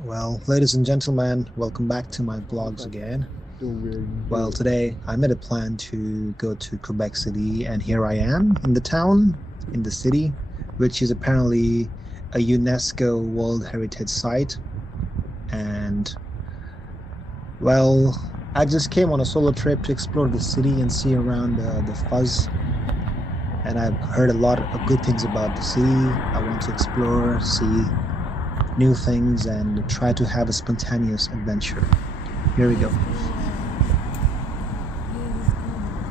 Well, ladies and gentlemen, welcome back to my vlogs again. Well, today I made a plan to go to Quebec City, and here I am in the town, in the city, which is apparently a UNESCO World Heritage Site. And well, I just came on a solo trip to explore the city and see around the fuzz. And I've heard a lot of good things about the city. I want to explore, see new things, and try to have a spontaneous adventure. Here we go.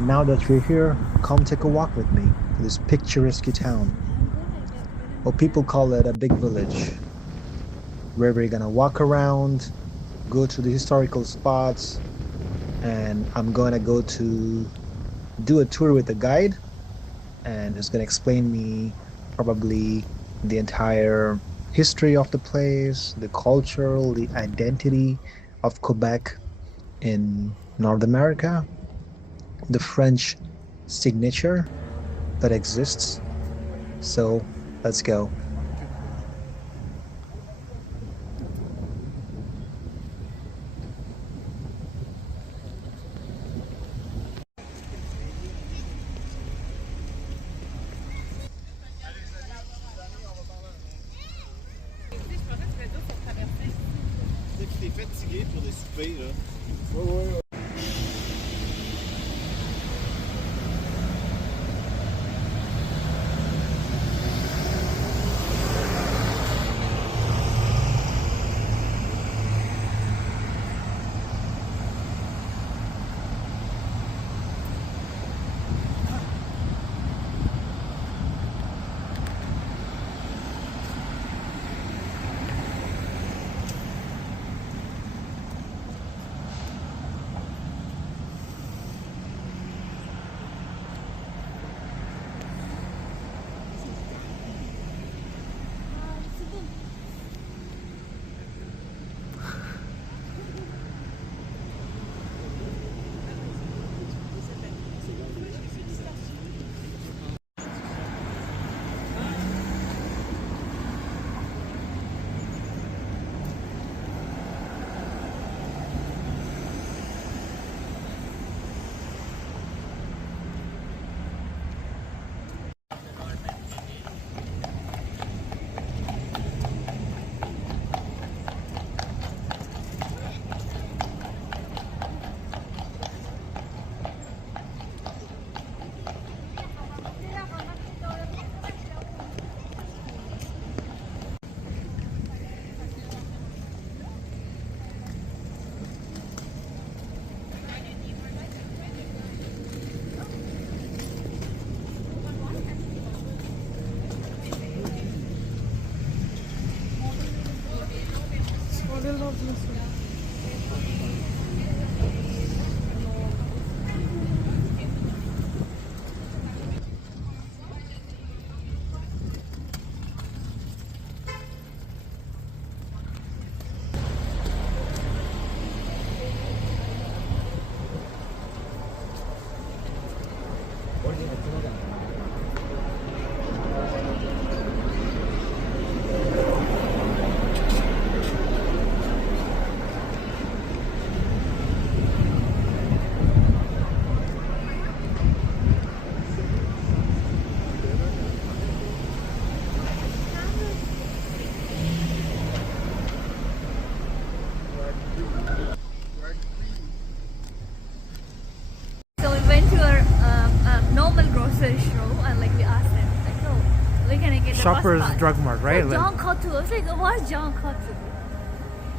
Now that you're here, come take a walk with me to this picturesque town. Well, people call it a big village, where we're gonna walk around, go to the historical spots, and I'm gonna go to do a tour with a guide, and he's gonna explain me probably the entire history of the place, the cultural, the identity of Quebec in North America, the French signature that exists. So let's go. T'es fatigué pour des soupers, là. So we went to a normal grocery store and like we asked them like, oh, where can I get the Shoppers pasta? Drug Mart, right? Oh, Like- John Cotto. I was like, oh, what's John Cotto?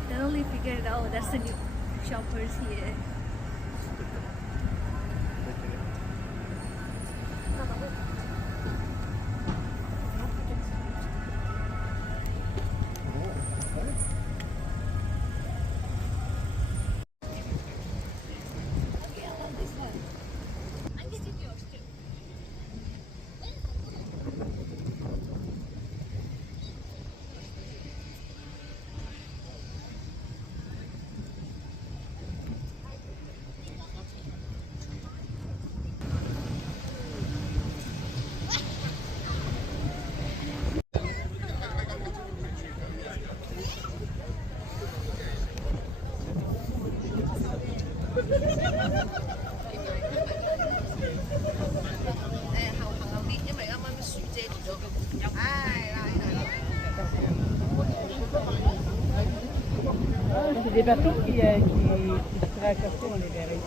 Then only figured out that's the new shoppers here. des bateaux qui traversent dans les berries.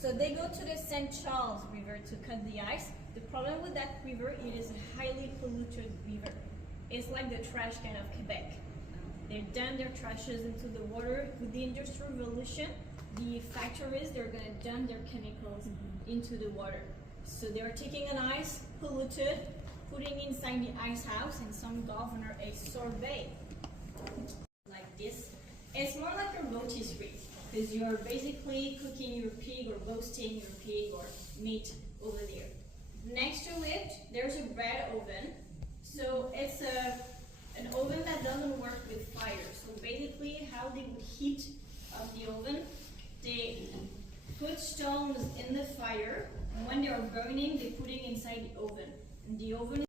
So they go to the St. Charles River to cut the ice. The problem with that river, it is a highly polluted river. It's like the trash can of Quebec. They dump their trashes into the water. With the Industrial Revolution, the factories, they're going to dump their chemicals into the water. So they're taking an ice, polluted, putting inside the ice house, and some governor a sorbet like this. It's more like a rotisserie, because you're basically cooking your pig or roasting your pig or meat over there. Next to it, there's a bread oven. So it's an oven that doesn't work with fire. So basically how they would heat up the oven, they put stones in the fire, and when they are burning, they put it inside the oven. And the oven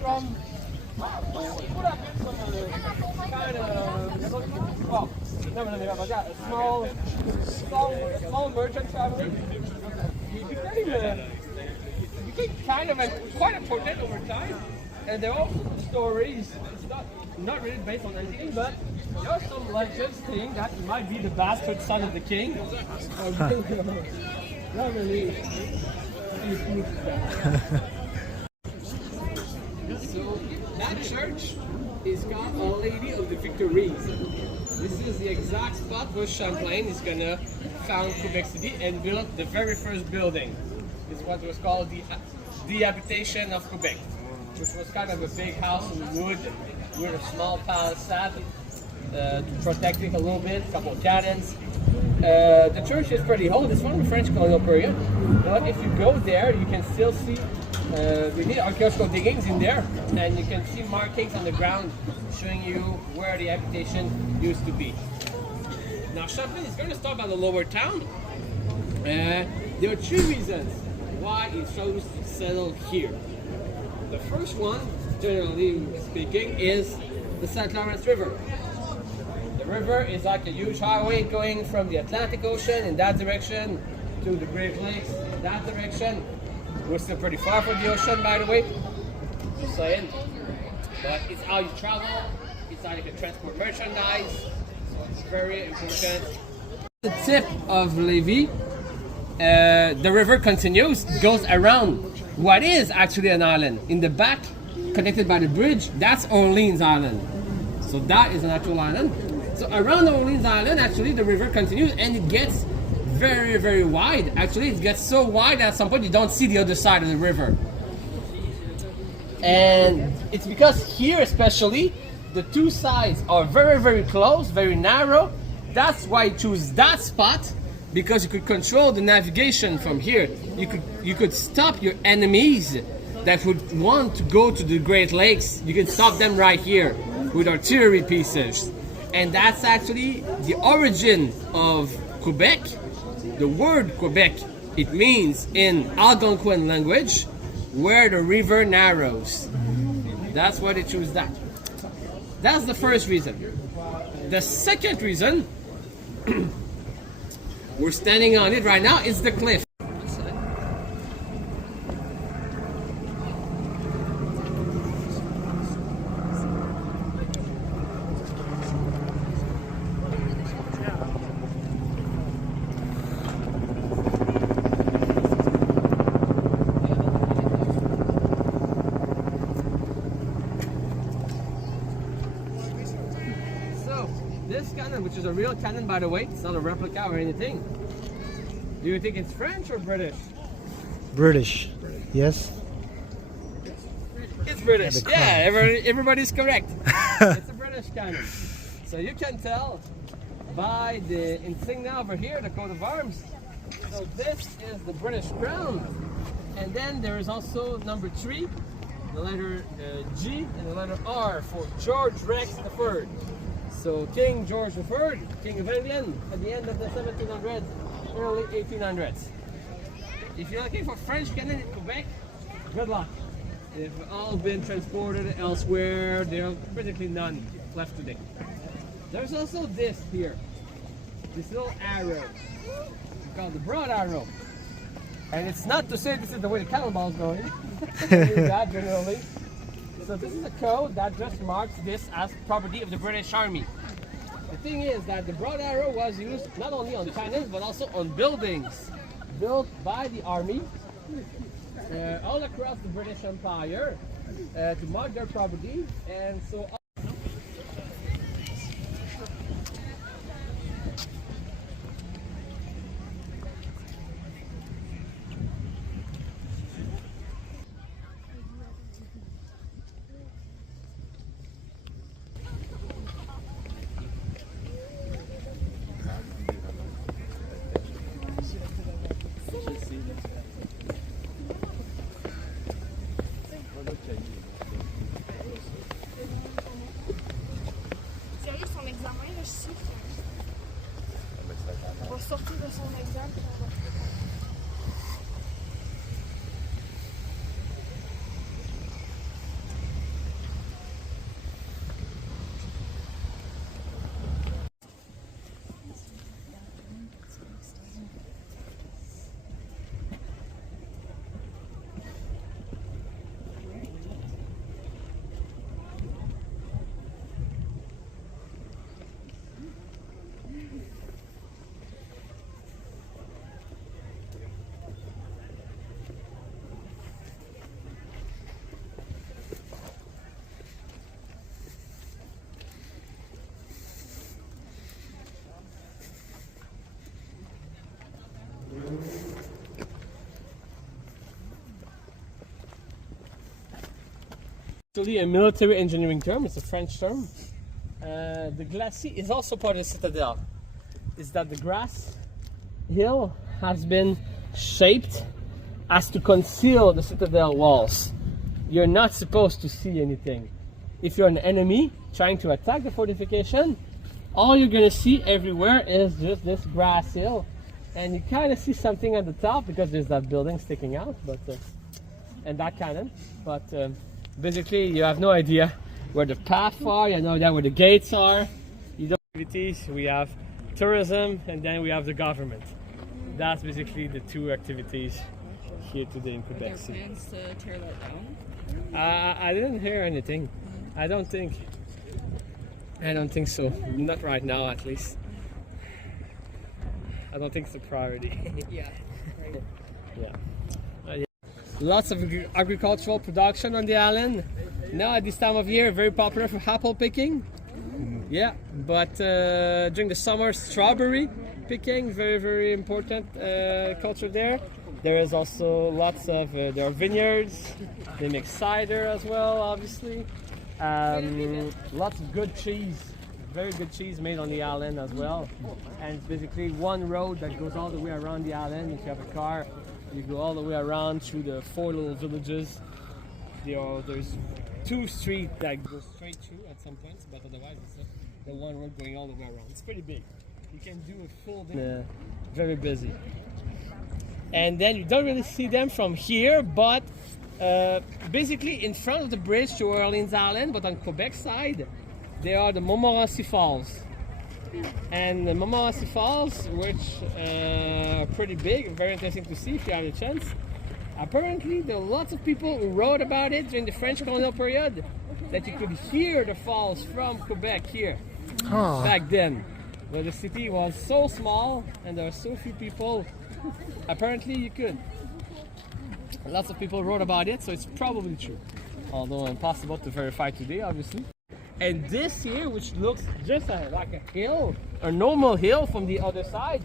from could have been some kind of well, small merchant family. You became kind of quite important over time, and there are also stories. It's not really based on anything, but there are some legends saying that he might be the bastard son of the king. Not really. So that church is called Our Lady of the Victories. This is the exact spot where Champlain is gonna found Quebec City and build the very first building. It's what was called the habitation of Quebec, which was kind of a big house in wood with a small palisade to protect it a little bit, a couple of cannons. The church is pretty old. It's from the French colonial period, but if you go there, you can still see we did archaeological diggings in there, and you can see markings on the ground showing you where the habitation used to be. Now Champlain is going to start by the lower town. There are two reasons why he chose to settle here. The first one, generally speaking, is the St. Lawrence River. The river is like a huge highway going from the Atlantic Ocean in that direction to the Great Lakes in that direction. We're still pretty far from the ocean, by the way, just saying. But it's how you travel, it's how you can transport merchandise, so it's very important. The tip of Lévis, the river continues, goes around what is actually an island. In the back, connected by the bridge, that's Orleans Island. So that is an actual island. So around Orleans Island, actually, the river continues and it gets very, very wide. Actually, it gets so wide that at some point you don't see the other side of the river. And it's because here, especially, the two sides are very, very close, very narrow. That's why I choose that spot, because you could control the navigation from here. You could stop your enemies that would want to go to the Great Lakes. You can stop them right here with artillery pieces. And that's actually the origin of Quebec. The word Quebec, it means in Algonquin language, where the river narrows. That's why they choose that. That's the first reason. The second reason, we're standing on it right now, is the cliff. This cannon, which is a real cannon by the way, it's not a replica or anything. Do you think it's French or British? British. Yes. It's British. Yeah, everybody's correct. It's a British cannon. So you can tell by the insignia over here, the coat of arms. So this is the British crown. And then there is also number 3, the letter G and the letter R for George Rex III. So King George III, King of England, at the end of the 1700s, early 1800s. If you're looking for French cannon in Quebec, good luck. They've all been transported elsewhere. There are practically none left today. There's also this here, this little arrow, called the broad arrow. And it's not to say this is the way the cannonball is going. That generally. So this is a code that just marks this as property of the British Army. The thing is that the broad arrow was used not only on cannons but also on buildings built by the army all across the British Empire to mark their property. And so Sérieux, son examen, là, je sais. On va sortir de son examen. actually a military engineering term, it's a French term. The glacis is also part of the citadel. Is that the grass hill has been shaped as to conceal the citadel walls. You're not supposed to see anything. If you're an enemy trying to attack the fortification, all you're gonna see everywhere is just this grass hill. And you kind of see something at the top because there's that building sticking out, but and that cannon. But basically, you have no idea where the paths are. You have no idea where the gates are. You don't activities. We have tourism, and then we have the government. That's basically the two activities here today in Quebec City. Are there plans to tear that down? I didn't hear anything. I don't think so. Not right now, at least. I don't think it's a priority. Yeah. Right. Yeah. Lots of agricultural production on the island. Now at this time of year, very popular for apple picking. Yeah, but during the summer, strawberry picking, very, very important culture there. There is also lots of there are vineyards. They make cider as well, obviously. Lots of good cheese, very good cheese made on the island as well. And it's basically one road that goes all the way around the island. If you have a car, you go all the way around through the 4 little villages. There's 2 streets that go straight through at some points, but otherwise it's the one road going all the way around. It's pretty big. You can do a full day. Very busy. And then you don't really see them from here, but basically in front of the bridge to Orleans Island, but on Quebec side, there are the Montmorency Falls. And the Montmorency Falls, which are pretty big, very interesting to see if you have the chance. Apparently, there are lots of people who wrote about it during the French colonial period, that you could hear the falls from Quebec here back then. But the city was so small and there are so few people, apparently you could. Lots of people wrote about it, so it's probably true. Although impossible to verify today, obviously. And this here, which looks just like a hill, a normal hill from the other side,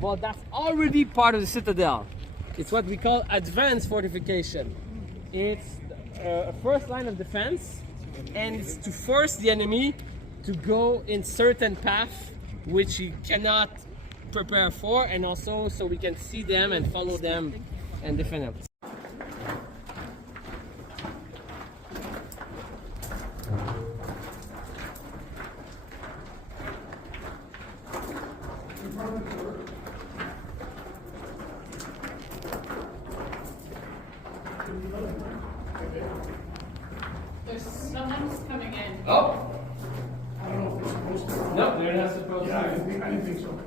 well, that's already part of the citadel. It's what we call advanced fortification. It's a first line of defense, and it's to force the enemy to go in certain path which he cannot prepare for, and also so we can see them and follow them and defend them. There's someone's coming in. Oh! I don't know if they're supposed to. No, they're not supposed to. I didn't think so.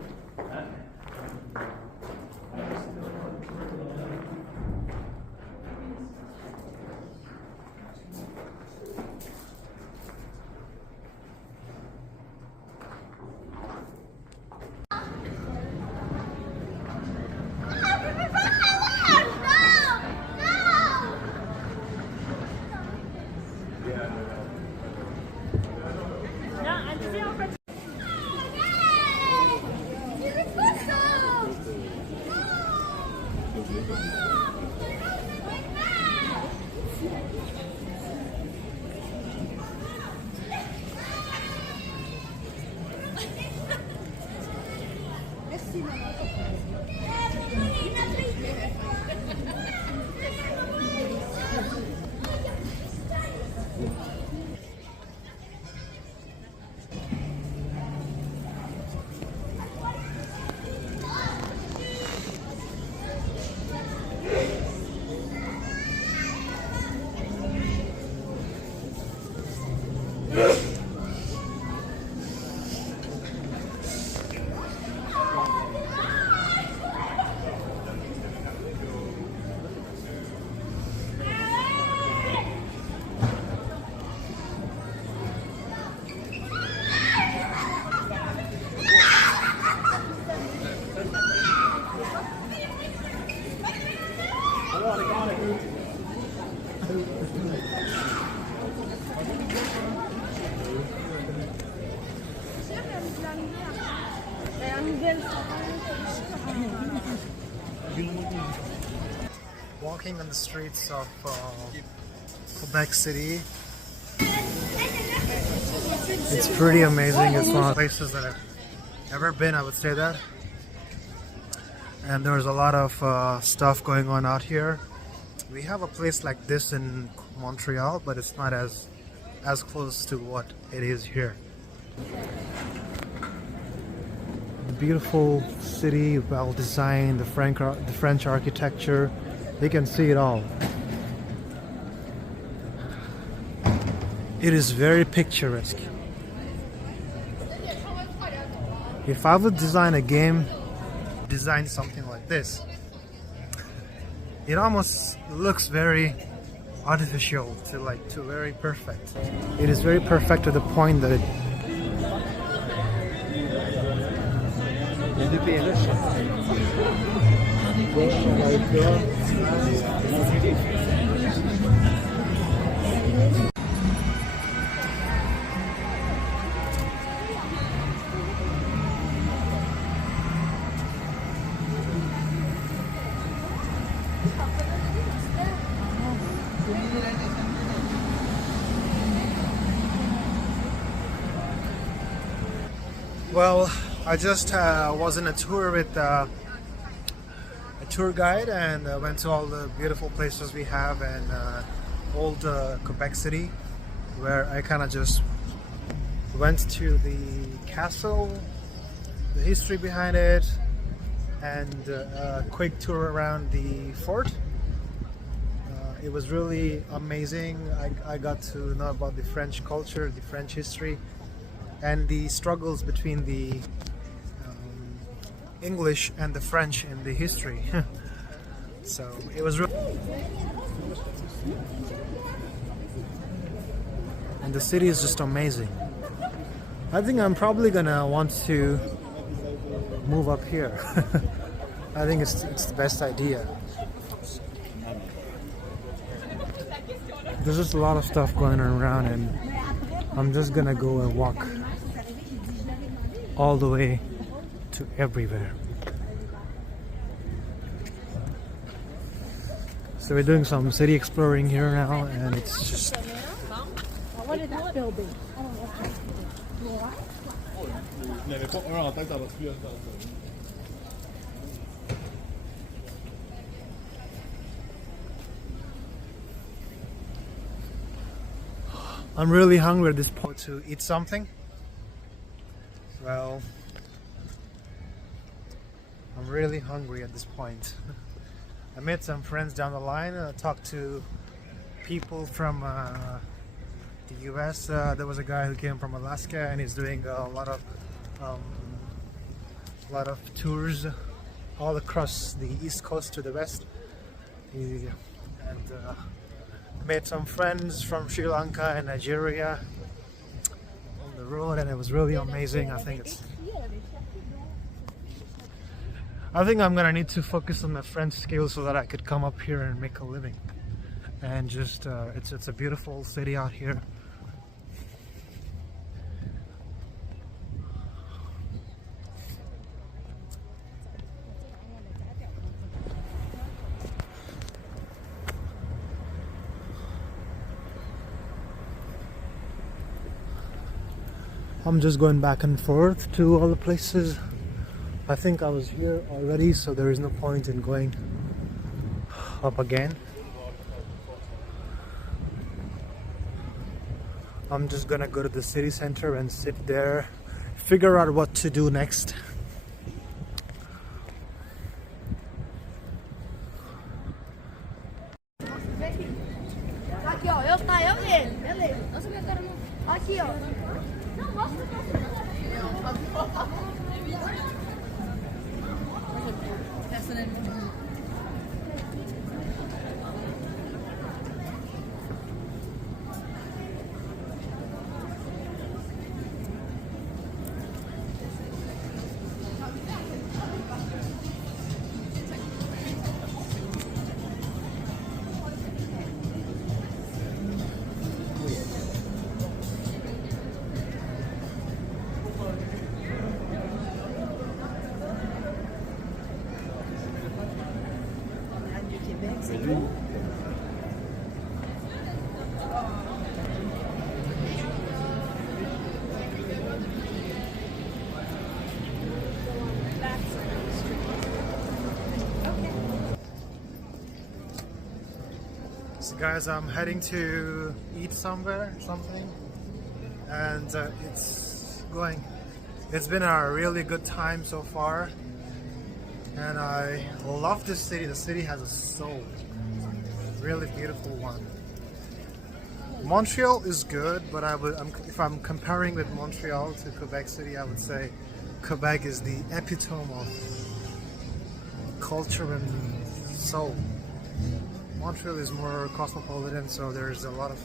Walking on the streets of Quebec City, it's pretty amazing. It's one of the places that I've ever been, I would say that. And there's a lot of stuff going on out here. We have a place like this in Montreal, but it's not as close to what it is here. The beautiful city, well designed, the French architecture. You can see it all. It is very picturesque. If I would design a game, design something like this, it almost looks very artificial to very perfect. It is very perfect to the point that it Well, I just was in a tour with a tour guide and went to all the beautiful places we have in old Quebec City, where I kind of just went to the castle, the history behind it, and a quick tour around the fort. It was really amazing. I got to know about the French culture, the French history, and the struggles between the English and the French in the history. So it was really... And the city is just amazing. I think I'm probably gonna want to move up here. I think it's the best idea. There's just a lot of stuff going around, and I'm just gonna go and walk all the way to everywhere. So we're doing some city exploring here now, and it's just... What is that building? Il n'y avait pas un en tête dans l'autre. I'm really hungry at this point to eat something. Well, I'm really hungry at this point. I met some friends down the line, talked to people from the US. There was a guy who came from Alaska, and he's doing a lot of tours all across the east coast to the west. Met some friends from Sri Lanka and Nigeria on the road, and it was really amazing. I think I'm gonna need to focus on the French skills so that I could come up here and make a living. And just it's a beautiful city out here. I'm just going back and forth to all the places. I think I was here already, so there is no point in going up again. I'm just gonna go to the city center and sit there, figure out what to do next. Aqui, ó, eu ele. Nossa, minha cara não. Aqui, ó. Não, mostra. So guys, I'm heading to eat something, and it's been a really good time so far, and I love this city. The city has a soul, really beautiful one. Montreal is good, but if I'm comparing with Montreal to Quebec City, I would say Quebec is the epitome of culture and soul. Montreal is more cosmopolitan, so there's a lot of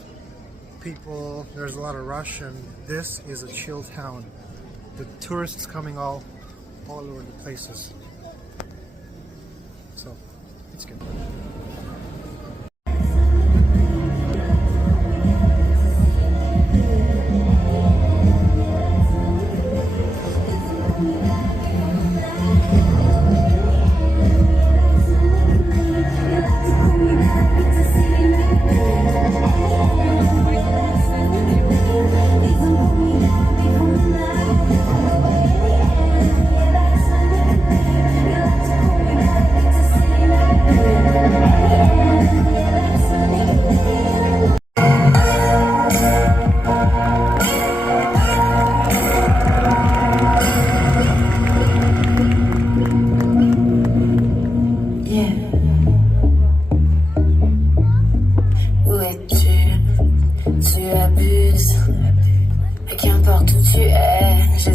people, there's a lot of rush, and this is a chill town. The tourists coming all over the places. So it's good. qu'importe où tu es.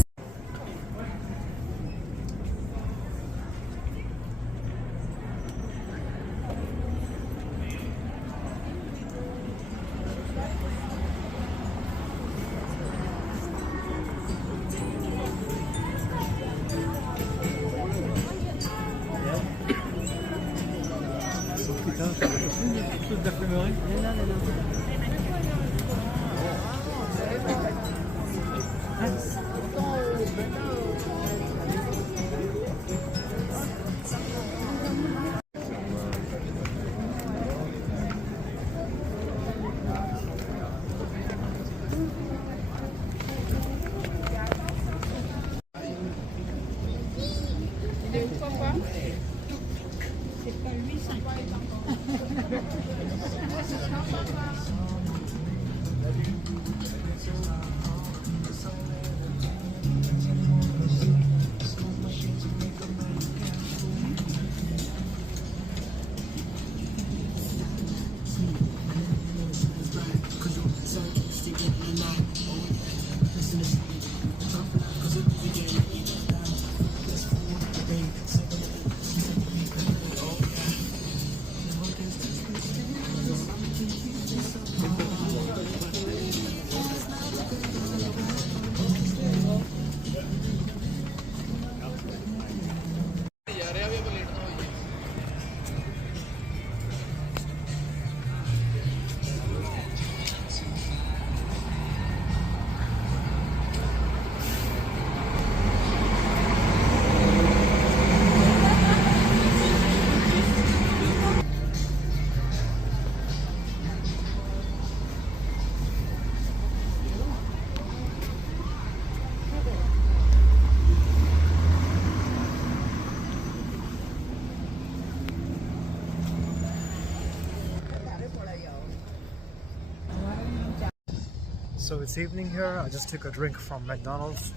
So it's evening here. I just took a drink from McDonald's.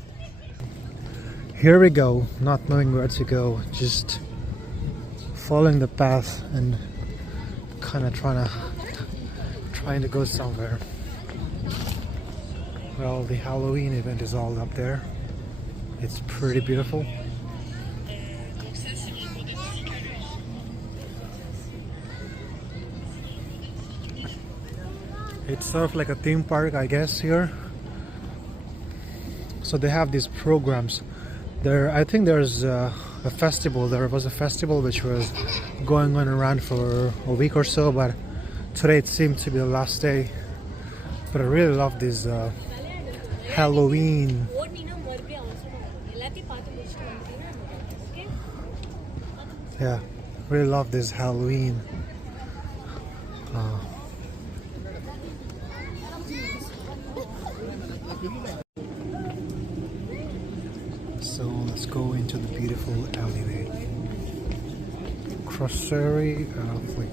Here we go, not knowing where to go, just following the path and kind of trying to go somewhere. Well, the Halloween event is all up there. It's pretty beautiful. It's sort of like a theme park, I guess, here. So they have these programs. I think there's a festival. There was a festival which was going on around for a week or so, but today it seemed to be the last day. But I really love this Halloween. Yeah, really love this Halloween. So let's go into the beautiful alleyway. Grocery like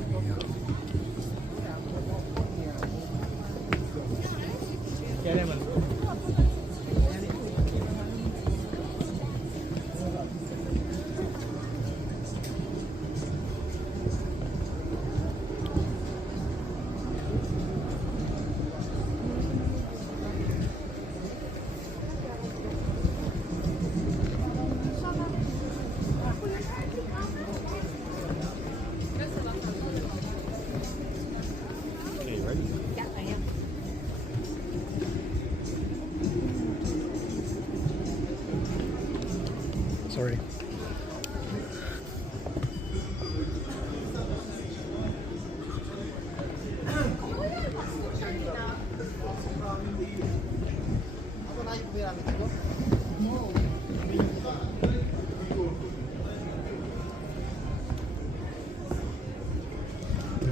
sorry.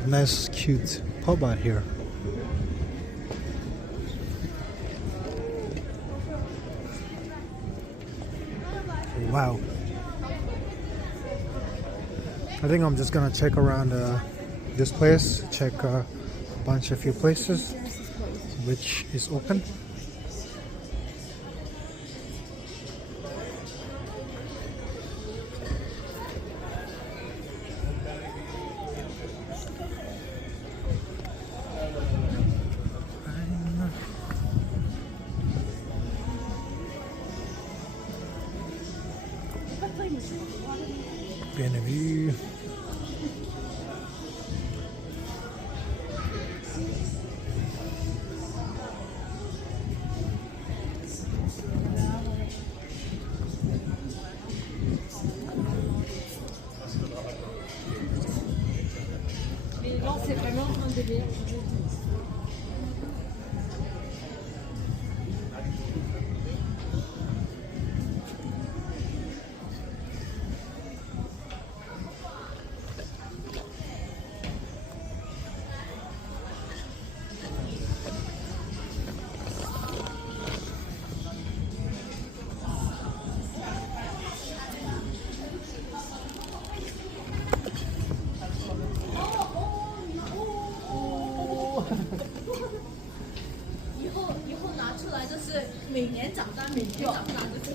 Nice cute pub out here. Wow. I think I'm just gonna check around this place, check a few places which is open. 边的 view。Mais non, c'est vraiment un délire. 以后拿出来就是每年长大，每年长大就可以。